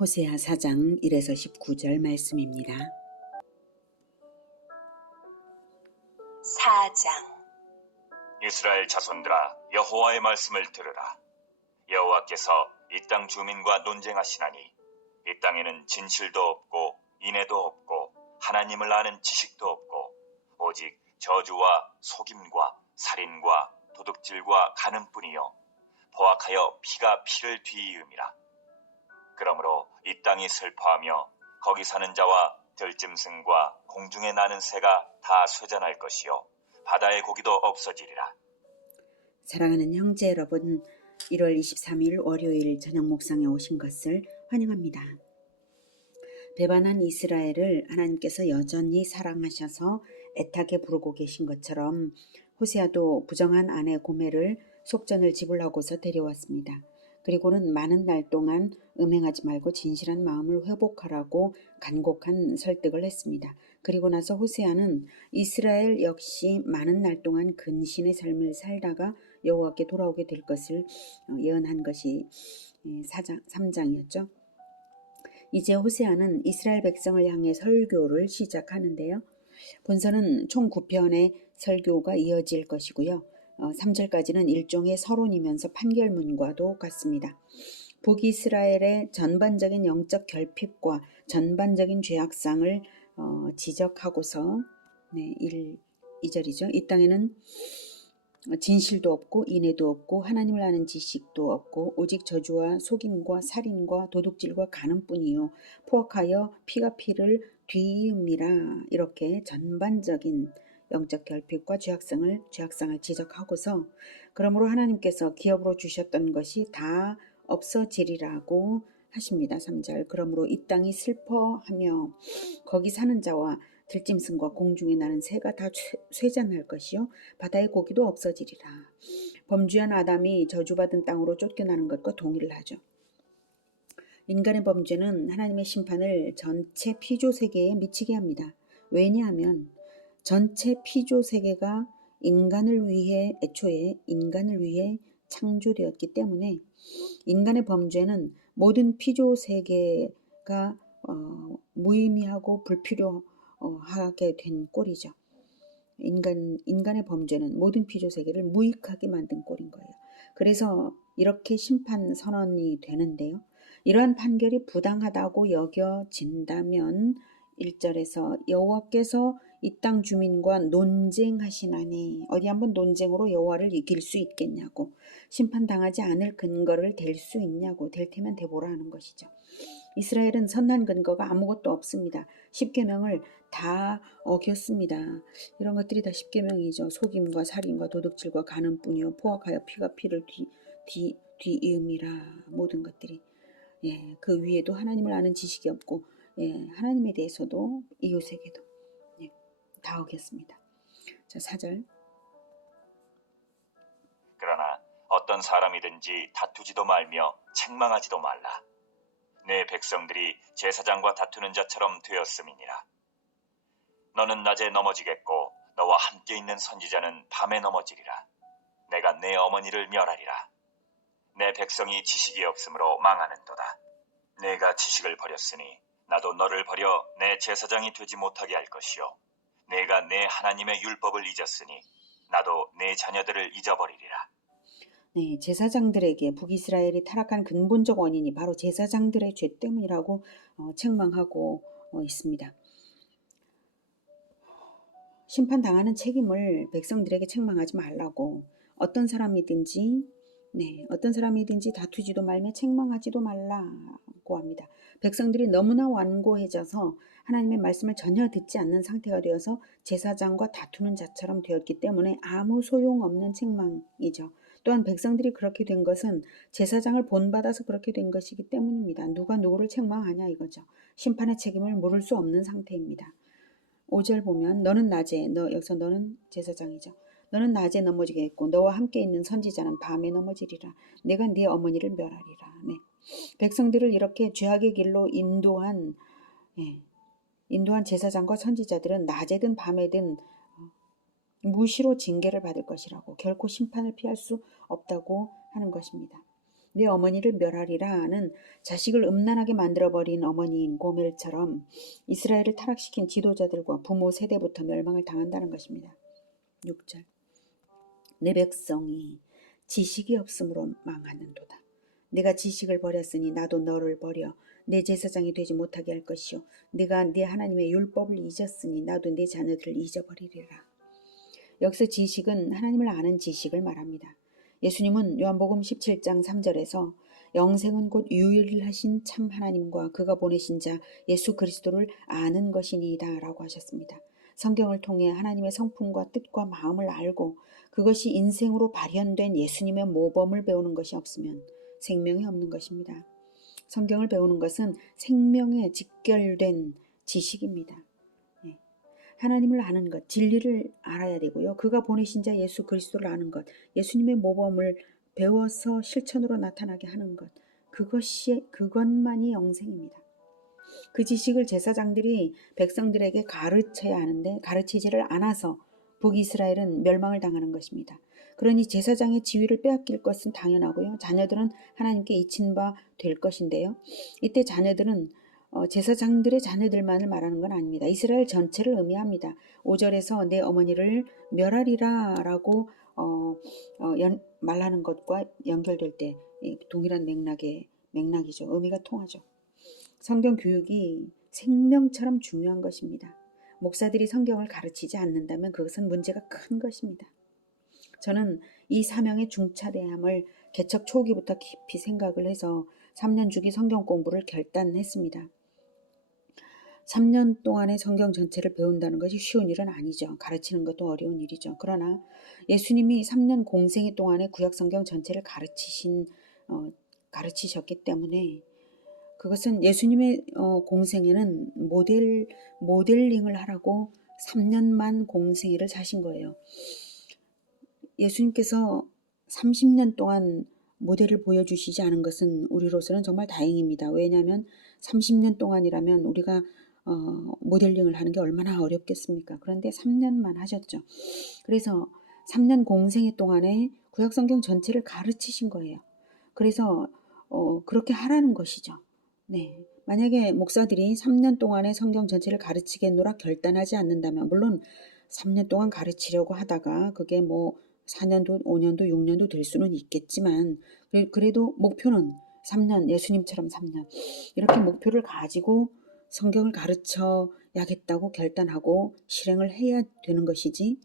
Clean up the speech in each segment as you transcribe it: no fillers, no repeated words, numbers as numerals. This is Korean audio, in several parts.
호세아 4장 1에서 19절 말씀입니다. 4장. 이스라엘 자손들아, 여호와의 말씀을 들으라. 여호와께서 이 땅 주민과 논쟁하시나니 이 땅에는 진실도 없고 인애도 없고 하나님을 아는 지식도 없고 오직 저주와 속임과 살인과 도둑질과 간음뿐이요 포악하여 피가 피를 뒤이음이라. 그러므로 이 땅이 슬퍼하며 거기 사는 자와 들짐승과 공중에 나는 새가 다 쇠잔할 것이요 바다의 고기도 없어지리라. 사랑하는 형제 여러분, 1월 23일 월요일 저녁 목상에 오신 것을 환영합니다. 배반한 이스라엘을 하나님께서 여전히 사랑하셔서 애타게 부르고 계신 것처럼 호세아도 부정한 아내 고멜을 속전을 지불하고서 데려왔습니다. 그리고는 많은 날 동안 음행하지 말고 진실한 마음을 회복하라고 간곡한 설득을 했습니다. 그리고 나서 호세아는 이스라엘 역시 많은 날 동안 근신의 삶을 살다가 여호와께 돌아오게 될 것을 예언한 것이 3장이었죠. 이제 호세아는 이스라엘 백성을 향해 설교를 시작하는데요. 본서는 총 9편의 설교가 이어질 것이고요. 3절까지는 일종의 서론이면서 판결문과도 같습니다. 북이스라엘의 전반적인 영적 결핍과 전반적인 죄악상을 지적하고서 2절이죠. 이 땅에는 진실도 없고 인애도 없고 하나님을 아는 지식도 없고 오직 저주와 속임과 살인과 도둑질과 간음뿐이요 포악하여 피가 피를 뒤이음이라. 이렇게 전반적인 영적 결핍과 죄악상을 지적하고서 그러므로 하나님께서 기업으로 주셨던 것이 다 없어지리라고 하십니다. 3절. 그러므로 이 땅이 슬퍼하며 거기 사는 자와 들짐승과 공중에 나는 새가 다 쇠잔할 것이요 바다의 고기도 없어지리라. 범죄한 아담이 저주받은 땅으로 쫓겨나는 것과 동의를 하죠. 인간의 범죄는 하나님의 심판을 전체 피조세계에 미치게 합니다. 왜냐하면 전체 피조세계가 애초에 인간을 위해 창조되었기 때문에 인간의 범죄는 모든 피조세계가 무의미하고 불필요하게 된 꼴이죠. 인간의 범죄는 모든 피조세계를 무익하게 만든 꼴인 거예요. 그래서 이렇게 심판 선언이 되는데요. 이러한 판결이 부당하다고 여겨진다면 1절에서 여호와께서 이 땅 주민과 논쟁하시나니, 어디 한번 논쟁으로 여호와를 이길 수 있겠냐고, 심판당하지 않을 근거를 댈 수 있냐고, 댈 테면 대보라 하는 것이죠. 이스라엘은 선한 근거가 아무것도 없습니다. 십계명을 다 어겼습니다. 이런 것들이 다 십계명이죠. 속임과 살인과 도둑질과 간음뿐이요 포악하여 피가 피를 뒤이음이라. 모든 것들이 그 위에도 하나님을 아는 지식이 없고 하나님에 대해서도 이웃에게도 다 어겼습니다. 자, 4절. 그러나 어떤 사람이든지 다투지도 말며 책망하지도 말라. 내 백성들이 제사장과 다투는 자처럼 되었음이니라. 너는 낮에 넘어지겠고 너와 함께 있는 선지자는 밤에 넘어지리라. 내가 내 어머니를 멸하리라. 내 백성이 지식이 없으므로 망하는도다. 내가 지식을 버렸으니 나도 너를 버려 내 제사장이 되지 못하게 할 것이요 내가 내 하나님의 율법을 잊었으니 나도 내 자녀들을 잊어버리리라. 네, 제사장들에게 북이스라엘이 타락한 근본적 원인이 바로 제사장들의 죄 때문이라고 책망하고 있습니다. 심판당하는 책임을 백성들에게 책망하지 말라고, 어떤 사람이든지 다투지도 말며 책망하지도 말라고 합니다. 백성들이 너무나 완고해져서 하나님의 말씀을 전혀 듣지 않는 상태가 되어서 제사장과 다투는 자처럼 되었기 때문에 아무 소용없는 책망이죠. 또한 백성들이 그렇게 된 것은 제사장을 본받아서 그렇게 된 것이기 때문입니다. 누가 누구를 책망하냐 이거죠. 심판의 책임을 물을 수 없는 상태입니다. 5절 보면 여기서 너는 제사장이죠. 너는 낮에 넘어지겠고 너와 함께 있는 선지자는 밤에 넘어지리라. 내가 네 어머니를 멸하리라. 백성들을 이렇게 죄악의 길로 인도한 제사장과 선지자들은 낮에든 밤에든 무시로 징계를 받을 것이라고, 결코 심판을 피할 수 없다고 하는 것입니다. 내 어머니를 멸하리라는 자식을 음란하게 만들어버린 어머니인 고멜처럼 이스라엘을 타락시킨 지도자들과 부모 세대부터 멸망을 당한다는 것입니다. 6절. 내 백성이 지식이 없으므로 망하는도다. 내가 지식을 버렸으니 나도 너를 버려 내 제사장이 되지 못하게 할 것이요 네가 네 하나님의 율법을 잊었으니 나도 네 자녀들을 잊어버리리라. 여기서 지식은 하나님을 아는 지식을 말합니다. 예수님은 요한복음 17장 3절에서 영생은 곧 유일하신 참 하나님과 그가 보내신 자 예수 그리스도를 아는 것이니이다 라고 하셨습니다. 성경을 통해 하나님의 성품과 뜻과 마음을 알고 그것이 인생으로 발현된 예수님의 모범을 배우는 것이 없으면 생명이 없는 것입니다. 성경을 배우는 것은 생명에 직결된 지식입니다. 하나님을 아는 것, 진리를 알아야 되고요. 그가 보내신 자 예수 그리스도를 아는 것, 예수님의 모범을 배워서 실천으로 나타나게 하는 것, 그것만이 영생입니다. 그 지식을 제사장들이 백성들에게 가르쳐야 하는데 가르치지를 않아서 북이스라엘은 멸망을 당하는 것입니다. 그러니 제사장의 지위를 빼앗길 것은 당연하고요. 자녀들은 하나님께 잊힌 바 될 것인데요. 이때 자녀들은 제사장들의 자녀들만을 말하는 건 아닙니다. 이스라엘 전체를 의미합니다. 5절에서 내 어머니를 멸하리라 라고 말하는 것과 연결될 때 동일한 맥락이죠. 의미가 통하죠. 성경 교육이 생명처럼 중요한 것입니다. 목사들이 성경을 가르치지 않는다면 그것은 문제가 큰 것입니다. 저는 이 사명의 중차대함을 개척 초기부터 깊이 생각을 해서 3년 주기 성경 공부를 결단했습니다. 3년 동안의 성경 전체를 배운다는 것이 쉬운 일은 아니죠. 가르치는 것도 어려운 일이죠. 그러나 예수님이 3년 공생애 동안의 구약 성경 전체를 가르치셨기 때문에 그것은 예수님의 공생애는 모델링을 하라고 3년만 공생애를 사신 거예요. 예수님께서 30년 동안 모델을 보여주시지 않은 것은 우리로서는 정말 다행입니다. 왜냐하면 30년 동안이라면 우리가 모델링을 하는 게 얼마나 어렵겠습니까? 그런데 3년만 하셨죠. 그래서 3년 공생애 동안에 구약성경 전체를 가르치신 거예요. 그래서 그렇게 하라는 것이죠. 네. 만약에 목사들이 3년 동안에 성경 전체를 가르치겠노라 결단하지 않는다면 물론 3년 동안 가르치려고 하다가 그게 뭐 4년도, 5년도, 6년도 될 수는 있겠지만 그래도 목표는 3년, 예수님처럼 3년 이렇게 목표를 가지고 성경을 가르쳐야겠다고 결단하고 실행을 해야 되는 것이지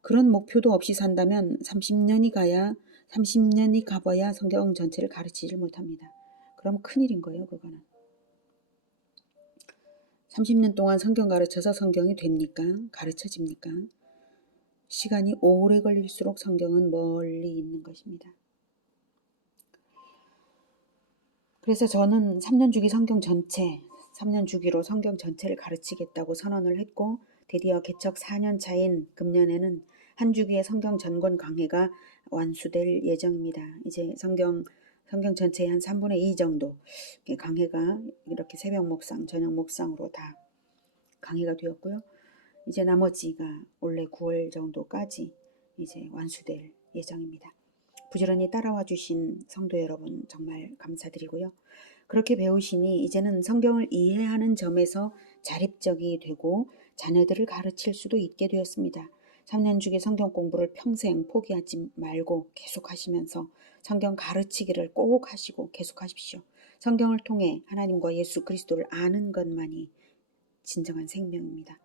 그런 목표도 없이 산다면 30년이 가봐야 성경 전체를 가르치질 못합니다. 그럼 큰일인 거예요, 그거는. 30년 동안 성경 가르쳐서 성경이 됩니까? 가르쳐집니까? 시간이 오래 걸릴수록 성경은 멀리 있는 것입니다. 그래서 저는 3년 주기 성경 전체, 3년 주기로 성경 전체를 가르치겠다고 선언을 했고 드디어 개척 4년 차인 금년에는 한 주기의 성경 전권 강해가 완수될 예정입니다. 이제 성경 전체의 한 3분의 2 정도 강해가 이렇게 새벽 묵상, 저녁 묵상으로 다 강해가 되었고요. 이제 나머지가 올해 9월 정도까지 이제 완수될 예정입니다. 부지런히 따라와 주신 성도 여러분 정말 감사드리고요. 그렇게 배우시니 이제는 성경을 이해하는 점에서 자립적이 되고 자녀들을 가르칠 수도 있게 되었습니다. 3년 주기 성경 공부를 평생 포기하지 말고 계속하시면서 성경 가르치기를 꼭 하시고 계속하십시오. 성경을 통해 하나님과 예수 그리스도를 아는 것만이 진정한 생명입니다.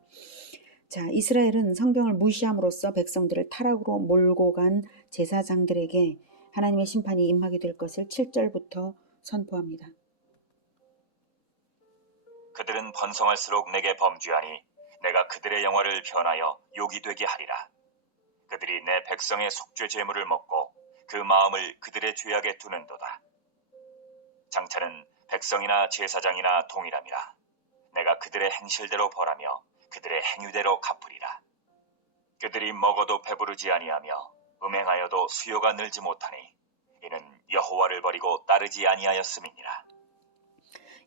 자, 이스라엘은 성경을 무시함으로써 백성들을 타락으로 몰고 간 제사장들에게 하나님의 심판이 임하게 될 것을 7절부터 선포합니다. 그들은 번성할수록 내게 범죄하니 내가 그들의 영화를 변하여 욕이 되게 하리라. 그들이 내 백성의 속죄 제물을 먹고 그 마음을 그들의 죄악에 두는도다. 장차는 백성이나 제사장이나 동일함이라. 내가 그들의 행실대로 벌하며 그들의 행위대로 갚으리라. 그들이 먹어도 배부르지 아니하며 음행하여도 수요가 늘지 못하니 이는 여호와를 버리고 따르지 아니하였음이니라.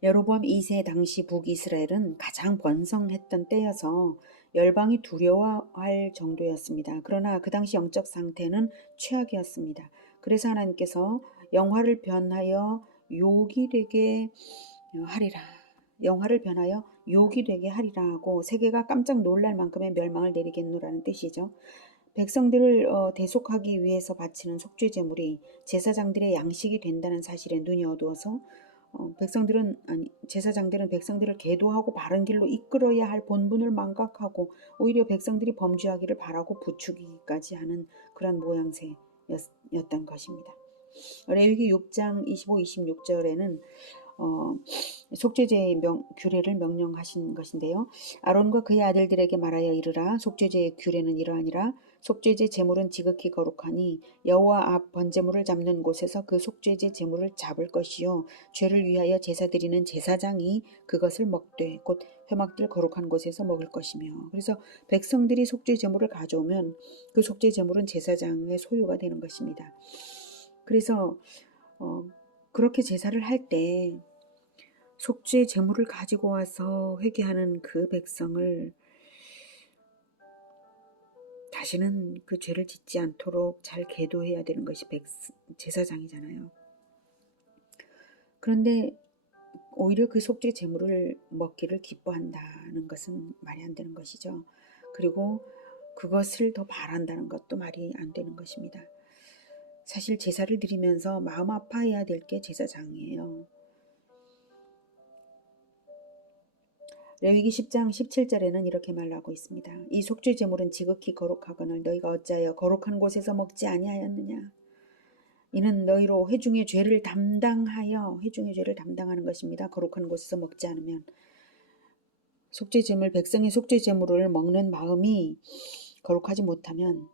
여로보암 2세 당시 북이스라엘은 가장 번성했던 때여서 열방이 두려워할 정도였습니다. 그러나 그 당시 영적 상태는 최악이었습니다. 그래서 하나님께서 영화를 변하여 욕이 되게 하리라. 영화를 변하여 욕이 되게 하리라 하고 세계가 깜짝 놀랄 만큼의 멸망을 내리겠노라는 뜻이죠. 백성들을 대속하기 위해서 바치는 속죄 제물이 제사장들의 양식이 된다는 사실에 눈이 어두워서 제사장들은 백성들을 계도하고 바른 길로 이끌어야 할 본분을 망각하고 오히려 백성들이 범죄하기를 바라고 부추기기까지 하는 그런 모양새였던 것입니다. 레위기 6장 25, 26절에는 속죄제의 규례를 명령하신 것인데요. 아론과 그의 아들들에게 말하여 이르라. 속죄제의 규례는 이러하니라. 속죄제 제물은 지극히 거룩하니 여호와 앞 번제물을 잡는 곳에서 그 속죄제 제물을 잡을 것이요 죄를 위하여 제사 드리는 제사장이 그것을 먹되 곧 회막들 거룩한 곳에서 먹을 것이며. 그래서 백성들이 속죄 제물을 가져오면 그 속죄 제물은 제사장의 소유가 되는 것입니다. 그래서 그렇게 제사를 할 때 속죄 제물을 가지고 와서 회개하는 그 백성을 다시는 그 죄를 짓지 않도록 잘 계도해야 되는 것이 제사장이잖아요. 그런데 오히려 그 속죄 제물을 먹기를 기뻐한다는 것은 말이 안 되는 것이죠. 그리고 그것을 더 바란다는 것도 말이 안 되는 것입니다. 사실 제사를 드리면서 마음 아파해야 될 게 제사장이에요. 레위기 10장 17절에는 이렇게 말하고 있습니다. 이 속죄 제물은 지극히 거룩하거늘 너희가 어찌하여 거룩한 곳에서 먹지 아니하였느냐. 이는 너희로 회중의 죄를 담당하는 것입니다. 거룩한 곳에서 먹지 않으면 백성의 속죄 제물을 먹는 마음이 거룩하지 못하면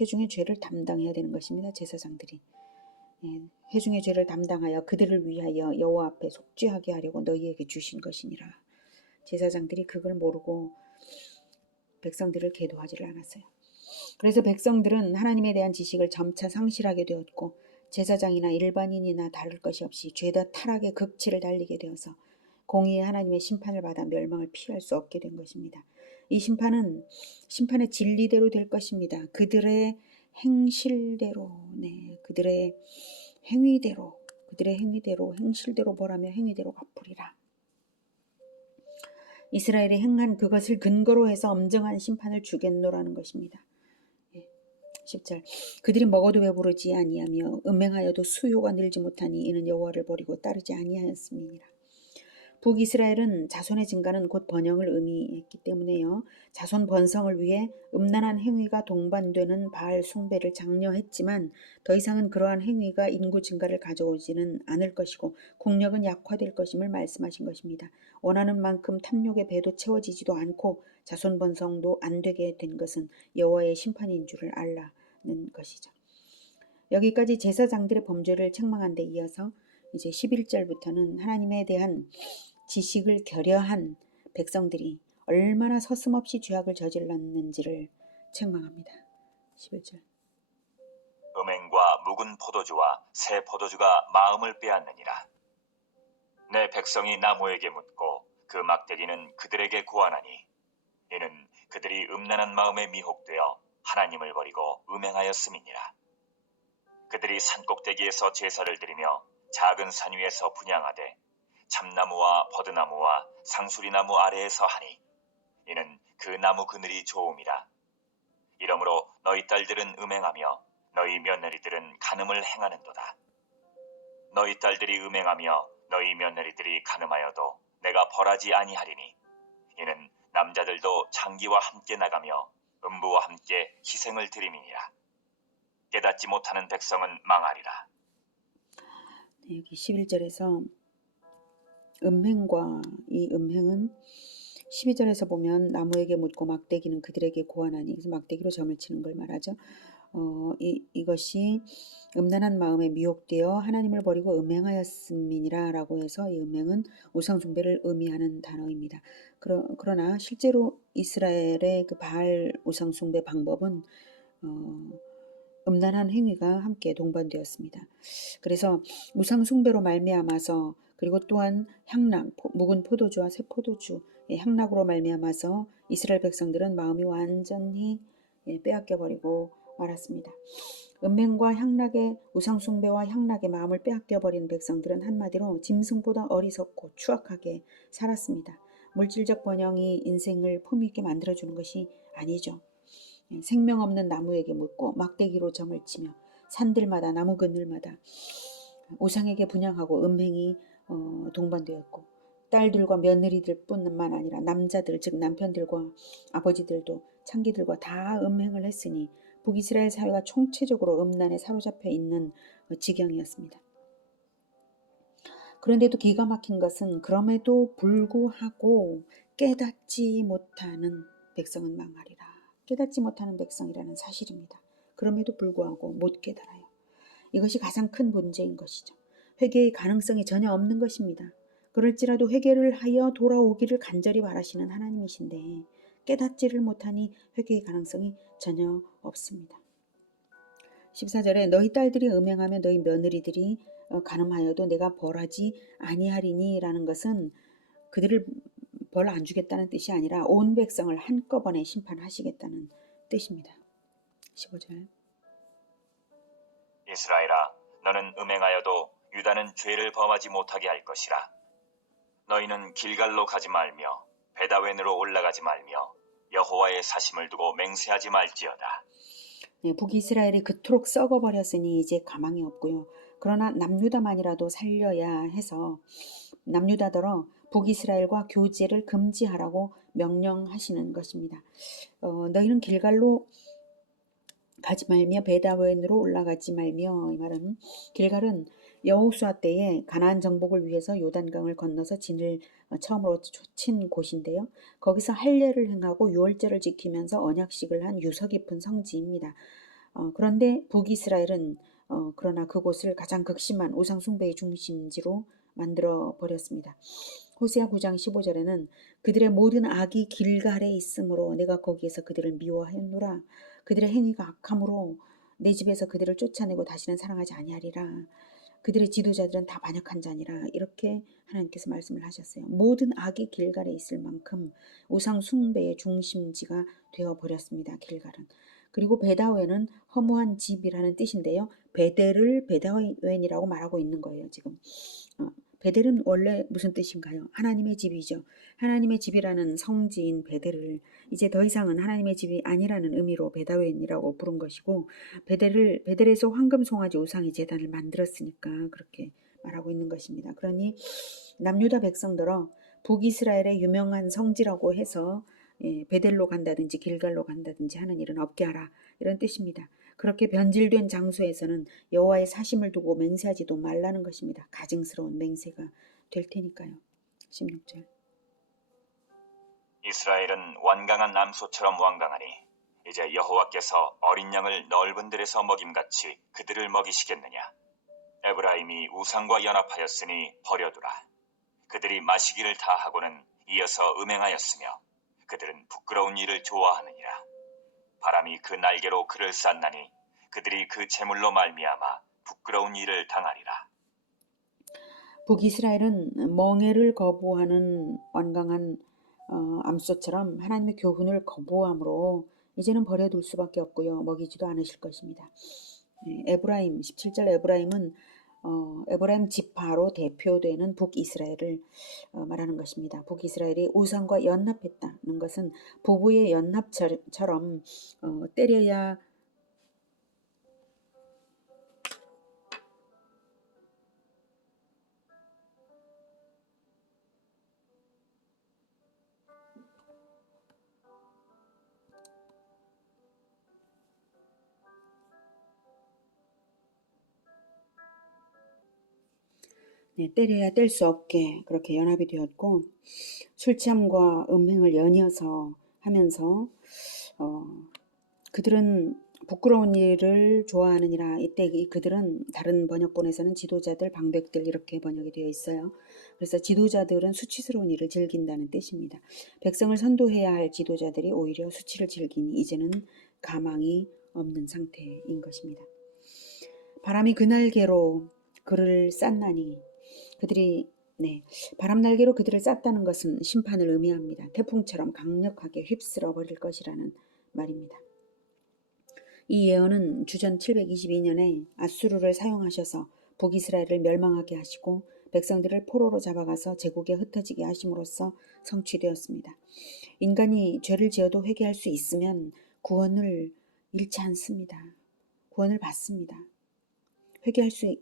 회중의 죄를 담당해야 되는 것입니다. 제사장들이. 회중의 죄를 담당하여 그들을 위하여 여호와 앞에 속죄하게 하려고 너희에게 주신 것이니라. 제사장들이 그걸 모르고 백성들을 계도하지를 않았어요. 그래서 백성들은 하나님에 대한 지식을 점차 상실하게 되었고 제사장이나 일반인이나 다를 것이 없이 죄다 타락의 극치를 달리게 되어서 공의의 하나님의 심판을 받아 멸망을 피할 수 없게 된 것입니다. 이 심판은 심판의 진리대로 될 것입니다. 그들의 행실대로, 그들의 행실대로 벌하며 행위대로 갚으리라. 이스라엘이 행한 그것을 근거로 해서 엄정한 심판을 주겠노라는 것입니다. 10절 그들이 먹어도 배부르지 아니하며 음행하여도 수요가 늘지 못하니 이는 여호와를 버리고 따르지 아니하였음이니라. 북이스라엘은 자손의 증가는 곧 번영을 의미했기 때문에요. 자손 번성을 위해 음란한 행위가 동반되는 바알 숭배를 장려했지만 더 이상은 그러한 행위가 인구 증가를 가져오지는 않을 것이고 국력은 약화될 것임을 말씀하신 것입니다. 원하는 만큼 탐욕의 배도 채워지지도 않고 자손 번성도 안 되게 된 것은 여호와의 심판인 줄을 알라는 것이죠. 여기까지 제사장들의 범죄를 책망한 데 이어서 이제 11절부터는 하나님에 대한 지식을 결여한 백성들이 얼마나 서슴없이 죄악을 저질렀는지를 책망합니다. 11절 음행과 묵은 포도주와 새 포도주가 마음을 빼앗느니라. 내 백성이 나무에게 묻고 그 막대기는 그들에게 구하나니 이는 그들이 음란한 마음에 미혹되어 하나님을 버리고 음행하였음이니라. 그들이 산꼭대기에서 제사를 드리며 작은 산 위에서 분향하되 참나무와 버드나무와 상수리나무 아래에서 하니 이는 그 나무 그늘이 좋음이라. 이러므로 너희 딸들은 음행하며 너희 며느리들은 간음을 행하는도다. 너희 딸들이 음행하며 너희 며느리들이 간음하여도 내가 벌하지 아니하리니 이는 남자들도 장기와 함께 나가며 음부와 함께 희생을 드림이니라. 깨닫지 못하는 백성은 망하리라. 여기 11절에서 음행과 이 음행은 12절에서 보면 나무에게 묻고 막대기는 그들에게 고하나니 그래서 막대기로 점을 치는 걸 말하죠. 이것이 음란한 마음에 미혹되어 하나님을 버리고 음행하였음이니라 라고 해서 이 음행은 우상숭배를 의미하는 단어입니다. 그러나 실제로 이스라엘의 그 바알 우상숭배 방법은 음란한 행위가 함께 동반되었습니다. 그래서 우상 숭배로 말미암아서 그리고 또한 향락, 묵은 포도주와 새 포도주의 향락으로 말미암아서 이스라엘 백성들은 마음이 완전히 빼앗겨 버리고 말았습니다. 음행과 향락의 우상 숭배와 향락의 마음을 빼앗겨 버린 백성들은 한마디로 짐승보다 어리석고 추악하게 살았습니다. 물질적 번영이 인생을 품위 있게 만들어주는 것이 아니죠. 생명 없는 나무에게 묻고 막대기로 점을 치며 산들마다 나무 그늘마다 우상에게 분향하고 음행이 동반되었고 딸들과 며느리들 뿐만 아니라 남자들 즉 남편들과 아버지들도 창기들과 다 음행을 했으니 북이스라엘 사회가 총체적으로 음란에 사로잡혀 있는 지경이었습니다. 그런데도 기가 막힌 것은 그럼에도 불구하고 깨닫지 못하는 백성은 망하리라. 깨닫지 못하는 백성이라는 사실입니다. 그럼에도 불구하고 못 깨달아요. 이것이 가장 큰 문제인 것이죠. 회개의 가능성이 전혀 없는 것입니다. 그럴지라도 회개를 하여 돌아오기를 간절히 바라시는 하나님이신데 깨닫지를 못하니 회개의 가능성이 전혀 없습니다. 14절에 너희 딸들이 음행하며 너희 며느리들이 간음하여도 내가 벌하지 아니하리니 라는 것은 그들을 벌 안 주겠다는 뜻이 아니라 온 백성을 한꺼번에 심판하시겠다는 뜻입니다. 15절 이스라엘아, 너는 음행하여도 유다는 죄를 범하지 못하게 할 것이라. 너희는 길갈로 가지 말며 베다웬으로 올라가지 말며 여호와의 사심을 두고 맹세하지 말지어다. 북이스라엘이 그토록 썩어버렸으니 이제 가망이 없고요. 그러나 남유다만이라도 살려야 해서 남유다더러 북이스라엘과 교제를 금지하라고 명령하시는 것입니다. 너희는 길갈로 가지 말며 베다웬으로 올라가지 말며 이 말은 길갈은 여호수아 때에 가나안 정복을 위해서 요단강을 건너서 진을 처음으로 친 곳인데요. 거기서 할례를 행하고 유월절을 지키면서 언약식을 한 유서 깊은 성지입니다. 그런데 북이스라엘은 그러나 그곳을 가장 극심한 우상 숭배의 중심지로 만들어 버렸습니다. 호세아 9장 15절에는 그들의 모든 악이 길갈에 있으므로 내가 거기에서 그들을 미워하였노라. 그들의 행위가 악함으로 내 집에서 그들을 쫓아내고 다시는 사랑하지 아니하리라. 그들의 지도자들은 다 반역한 자니라. 이렇게 하나님께서 말씀을 하셨어요. 모든 악이 길갈에 있을 만큼 우상 숭배의 중심지가 되어버렸습니다. 길갈은. 그리고 베다웬은 허무한 집이라는 뜻인데요. 베델을 베다웬이라고 말하고 있는 거예요. 지금. 베델은 원래 무슨 뜻인가요? 하나님의 집이죠. 하나님의 집이라는 성지인 베델을 이제 더 이상은 하나님의 집이 아니라는 의미로 베다웬이라고 부른 것이고 베델에서 황금 송아지 우상의 제단을 만들었으니까 그렇게 말하고 있는 것입니다. 그러니 남유다 백성들어 북이스라엘의 유명한 성지라고 해서 베델로 간다든지 길갈로 간다든지 하는 일은 없게 하라 이런 뜻입니다. 그렇게 변질된 장소에서는 여호와의 사심을 두고 맹세하지도 말라는 것입니다. 가증스러운 맹세가 될 테니까요. 16절 이스라엘은 완강한 암소처럼 완강하니 이제 여호와께서 어린 양을 넓은 들에서 먹임같이 그들을 먹이시겠느냐. 에브라임이 우상과 연합하였으니 버려두라. 그들이 마시기를 다 하고는 이어서 음행하였으며 그들은 부끄러운 일을 좋아하느니라. 바람이 그 날개로 그를 쌌나니 그들이 그 재물로 말미암아 부끄러운 일을 당하리라. 북이스라엘은 멍에를 거부하는 완강한 암소처럼 하나님의 교훈을 거부함으로 이제는 버려둘 수밖에 없고요. 먹이지도 않으실 것입니다. 에브라임 17절 에브라임은 에브라임 지파로 대표되는 북이스라엘을 말하는 것입니다. 북이스라엘이 우상과 연합했다는 것은 부부의 연합처럼 때려야 때려야 뗄 수 없게 그렇게 연합이 되었고 술취함과 음행을 연이어서 하면서 그들은 부끄러운 일을 좋아하느니라. 이때 그들은 다른 번역본에서는 지도자들, 방백들 이렇게 번역이 되어 있어요. 그래서 지도자들은 수치스러운 일을 즐긴다는 뜻입니다. 백성을 선도해야 할 지도자들이 오히려 수치를 즐기니 이제는 가망이 없는 상태인 것입니다. 바람이 그 날개로 그를 쌌나니 바람 날개로 그들을 쌌다는 것은 심판을 의미합니다. 태풍처럼 강력하게 휩쓸어 버릴 것이라는 말입니다. 이 예언은 주전 722년에 아수르를 사용하셔서 북이스라엘을 멸망하게 하시고 백성들을 포로로 잡아가서 제국에 흩어지게 하심으로써 성취되었습니다. 인간이 죄를 지어도 회개할 수 있으면 구원을 잃지 않습니다. 구원을 받습니다. 회개할 수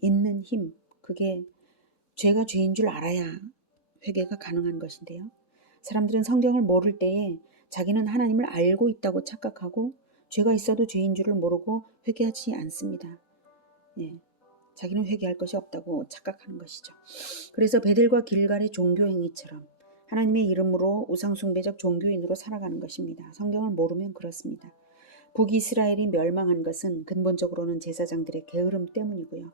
있는 힘, 그게 죄가 죄인 줄 알아야 회개가 가능한 것인데요. 사람들은 성경을 모를 때에 자기는 하나님을 알고 있다고 착각하고 죄가 있어도 죄인 줄을 모르고 회개하지 않습니다. 자기는 회개할 것이 없다고 착각하는 것이죠. 그래서 베델과 길갈의 종교 행위처럼 하나님의 이름으로 우상숭배적 종교인으로 살아가는 것입니다. 성경을 모르면 그렇습니다. 북이스라엘이 멸망한 것은 근본적으로는 제사장들의 게으름 때문이고요.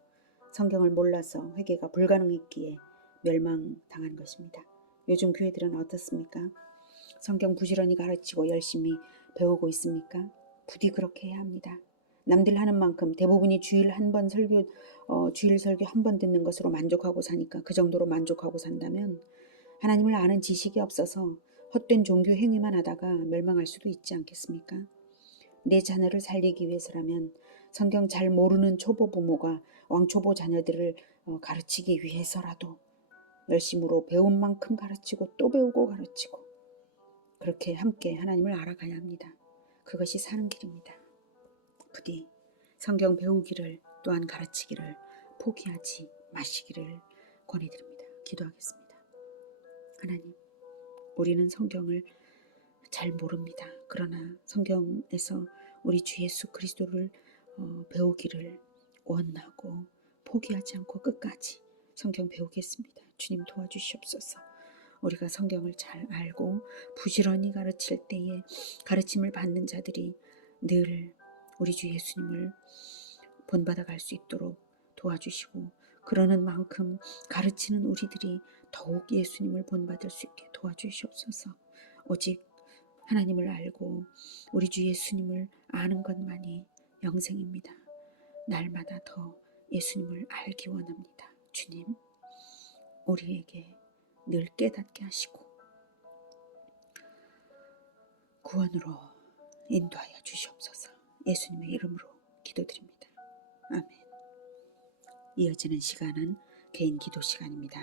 성경을 몰라서 회개가 불가능했기에 멸망당한 것입니다. 요즘 교회들은 어떻습니까? 성경 부지런히 가르치고 열심히 배우고 있습니까? 부디 그렇게 해야 합니다. 남들 하는 만큼 대부분이 주일 설교 한 번 듣는 것으로 만족하고 사니까 그 정도로 만족하고 산다면 하나님을 아는 지식이 없어서 헛된 종교 행위만 하다가 멸망할 수도 있지 않겠습니까? 내 자녀를 살리기 위해서라면 성경 잘 모르는 초보 부모가 왕초보 자녀들을 가르치기 위해서라도 열심으로 배운 만큼 가르치고 또 배우고 가르치고 그렇게 함께 하나님을 알아가야 합니다. 그것이 사는 길입니다. 부디 성경 배우기를 또한 가르치기를 포기하지 마시기를 권해드립니다. 기도하겠습니다. 하나님, 우리는 성경을 잘 모릅니다. 그러나 성경에서 우리 주 예수 그리스도를 배우기를 원하고 포기하지 않고 끝까지 성경 배우겠습니다. 주님 도와주시옵소서. 우리가 성경을 잘 알고 부지런히 가르칠 때에 가르침을 받는 자들이 늘 우리 주 예수님을 본받아 갈 수 있도록 도와주시고 그러는 만큼 가르치는 우리들이 더욱 예수님을 본받을 수 있게 도와주시옵소서. 오직 하나님을 알고 우리 주 예수님을 아는 것만이 영생입니다. 날마다 더 예수님을 알기 원합니다. 주님, 우리에게 늘 깨닫게 하시고 구원으로 인도하여 주시옵소서. 예수님의 이름으로 기도드립니다. 아멘. 이어지는 시간은 개인 기도 시간입니다.